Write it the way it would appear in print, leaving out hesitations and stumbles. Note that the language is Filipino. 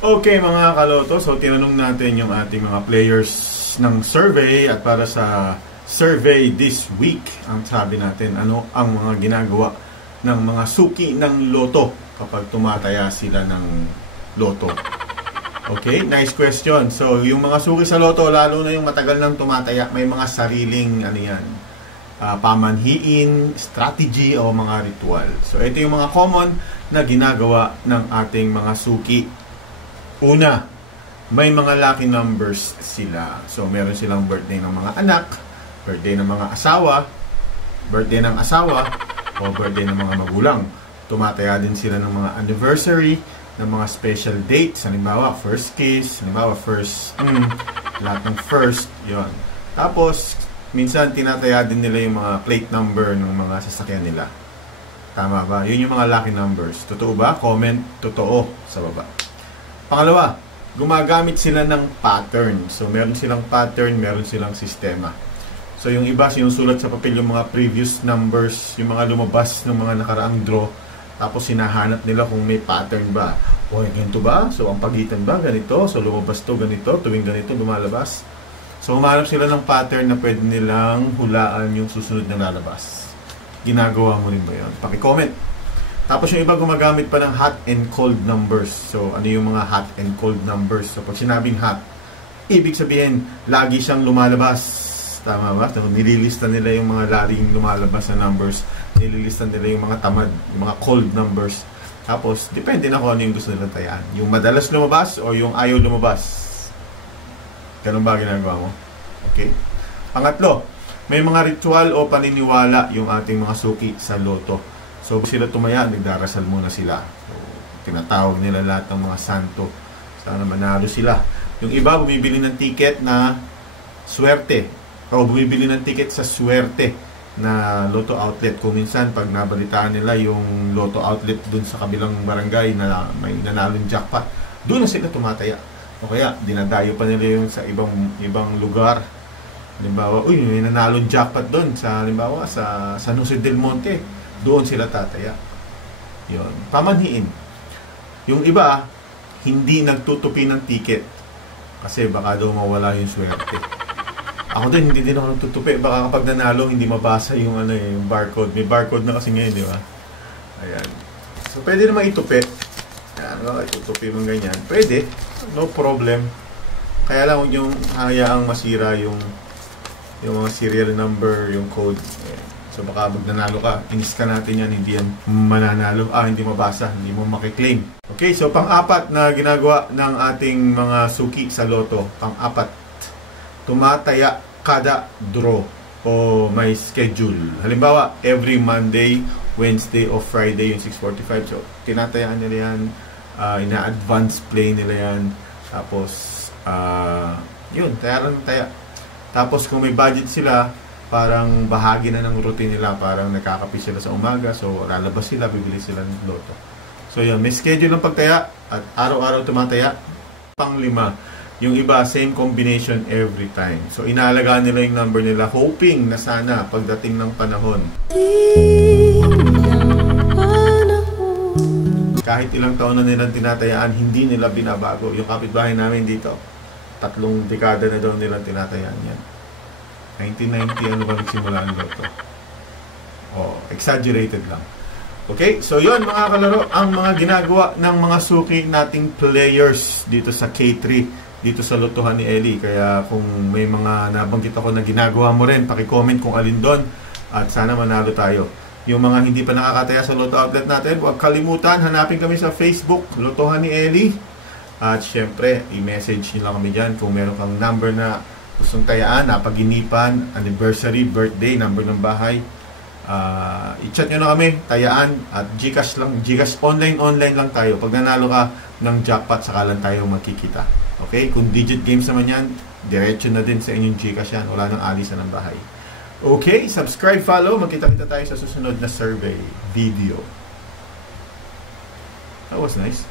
Okay mga kaloto, so tinanong natin yung ating mga players ng survey at para sa survey this week, ang sabi natin, ano ang mga ginagawa ng mga suki ng loto kapag tumataya sila ng loto. Okay, nice question. So yung mga suki sa loto, lalo na yung matagal nang tumataya, may mga sariling ano yan, pamanhiin, strategy o mga ritual. So ito yung mga common na ginagawa ng ating mga suki. Una, may mga lucky numbers sila. So, meron silang birthday ng mga anak, birthday ng mga asawa, birthday ng asawa, o birthday ng mga magulang. Tumataya din sila ng mga anniversary, ng mga special dates. Halimbawa, first kiss, halimbawa, first, lahat ng first, yon. Tapos, minsan tinataya din nila yung mga plate number ng mga sasakyan nila. Tama ba? Yun yung mga lucky numbers. Totoo ba? Comment, totoo sa baba. Pangalawa, gumagamit sila ng pattern. So, meron silang pattern, meron silang sistema. So, yung iba, sinusulat sa papel yung mga previous numbers, yung mga lumabas ng mga nakaraang draw. Tapos, sinahanap nila kung may pattern ba. O, ganito ba? So, ang pagitan ba? Ganito. So, lumabas to ganito. Tuwing ganito, lumalabas. So, umanap sila ng pattern na pwede nilang hulaan yung susunod na lalabas. Ginagawa mo rin ba yun? Paki-comment. Tapos yung iba gumagamit pa ng hot and cold numbers. So, ano yung mga hot and cold numbers? So, pag sinabing hot, ibig sabihin, lagi siyang lumalabas. Tama ba? So, nililista nila yung mga laging lumalabas na numbers. Nililista nila yung mga tamad, yung mga cold numbers. Tapos, depende na kung ano yung gusto nilang tayaan. Yung madalas lumabas o yung ayaw lumabas. Ganun ba ginagawa mo? Okay. Pangatlo, may mga ritual o paniniwala yung ating mga suki sa loto. So, sila tumaya, nagdarasal muna sila. So, tinatawag nila lahat ng mga santo. Sana manalo sila. Yung iba, bumibili ng ticket na swerte. O bumibili ng ticket sa swerte na loto outlet. Kung minsan, pag nabalitaan nila yung loto outlet dun sa kabilang barangay na may nanalong jackpot, dun na sila tumataya. O kaya, dinadayo pa nila yung sa ibang lugar. Halimbawa, uy, may nanalong jackpot dun sa, halimbawa, sa San Jose del Monte. Doon sila tataya. Yun. Pamanhiin. Yung iba, hindi nagtutupi ng ticket. Kasi baka daw mawala yung swerte. Ako din, hindi din ako nagtutupi. Baka kapag nanalo, hindi mabasa yung, yung barcode. May barcode na kasi ngayon, di ba? Ayan. So, pwede naman itupi. Ayan, itutupi mong ganyan. Pwede. No problem. Kaya lang yung hayaang masira yung mga serial number, yung code. Ayan. So baka magnanalo ka, inis ka natin yan, hindi yan mananalo, hindi mabasa, hindi mo makiklaim. Okay, so pang-apat na ginagawa ng ating mga suki sa loto, pang-apat, tumataya kada draw o may schedule. Halimbawa, every Monday, Wednesday o Friday yung 6:45. So tinatayaan nila yan, ina-advance play nila yan, tapos yun, taya lang taya. Tapos kung may budget sila, parang bahagi na ng routine nila, parang nakakapi sila sa umaga, so lalabas sila, bibili sila ng loto. So yun, may schedule ng pagtaya at araw-araw tumataya. Pang-lima, yung iba, same combination every time. So inaalagaan nila yung number nila, hoping na sana pagdating ng panahon, kahit ilang taon na nilang tinatayaan, hindi nila binabago. Yung kapitbahay namin dito, 3 dekada na daw nilang tinatayaan yan. 1990, ano ba nagsimula ang loto? Exaggerated lang. Okay, so yun mga kalaro, ang mga ginagawa ng mga suki nating players dito sa K3, dito sa lotohan ni Ellie. Kaya kung may mga nabanggit ako na ginagawa mo rin, paki-comment kung alin doon at sana manalo tayo. Yung mga hindi pa nakakataya sa loto outlet natin, huwag kalimutan, hanapin kami sa Facebook, lotohan ni Ellie. At syempre, i-message nyo lang kami dyan kung meron kang number na gustong tayaan, napaginipan, anniversary, birthday, number ng bahay. I-chat nyo na kami, tayaan, at Gcash lang, Gcash online lang tayo. Pag nanalo ka ng jackpot, saka lang tayo magkikita. Okay? Kung digit games naman yan, diretso na din sa inyong Gcash yan. Wala nang alisan ng bahay. Okay? Subscribe, follow. Magkita-kita tayo sa susunod na survey video. That was nice.